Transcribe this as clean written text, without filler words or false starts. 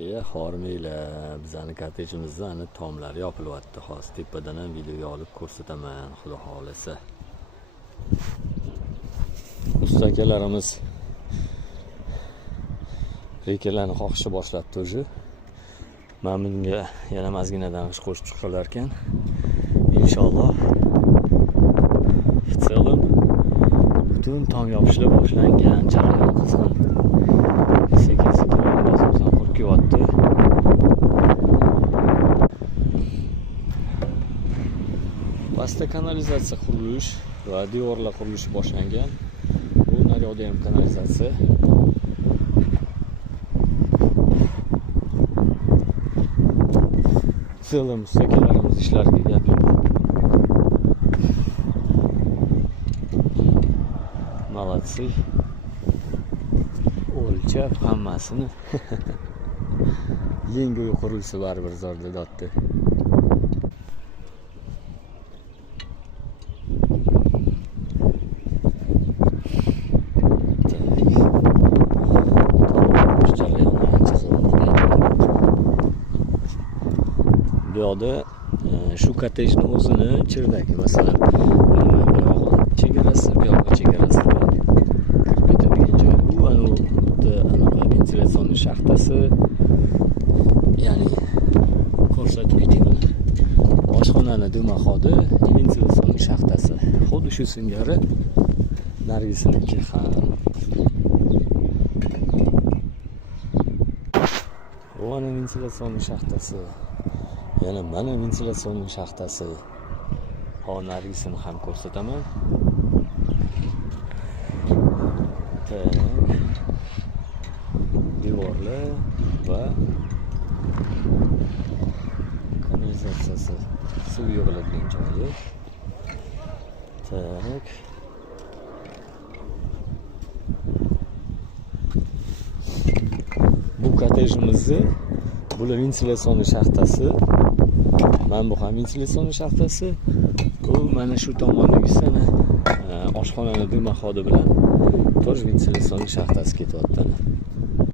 Hormanglar, bizani kottejimizda ana tomlari yopilyapti. Hozir tepadan ham videoga olib ko'rsataman, xudo xolisa. Usta akalarimiz rekalarni qoqishni boshlabdi o'zi. Men bunga yana mazginadan qo'shib chiqarlar ekan. Inshaalloh. Fitselim butun tom yopishlar boshlangan, jarayon qilsin. Sekin-sekin bosib qurib kelyapti. Pastda kanalizatsiya qurilish va devorlar qurilishi boshlangan. Bu naryoqda ham kanalizatsiya. Selim ustakalarimiz ishlariga gap yo'q. Молодцы. O'lchab hammasini. Yengi qurilsa baribir zorda dotdi. Bu yoqda shu kottejning o'zini chirdagi, masalan, chegarasi, bu yoqda chegarasi kirib ketadigan joy. Bu anaqa ventilyatsiya shaxtasi. Ya'ni ko'rsatib ketaman. Oshxonani demaxodi, ventilyatsiya shaxtasi. Xuddi shu singari Nargisiniki ham. Bu ana ventilyatsiya shaxtasi. Yana mana ventilyatsiya shaxtasi. Hozir Nargisini ham ko'rsataman. Devorlar va kanalizatsiyasi, suv yig'iladigan joyi. Tak. Bu kottejimizni bular ventilyatsiya shaxtasi. Mana bu ham ventilyatsiya shaxtasi. Bu mana shu tomondagisini oshxonani demaxodi bilan toj ventilyatsiya shaxtasi ketyapti.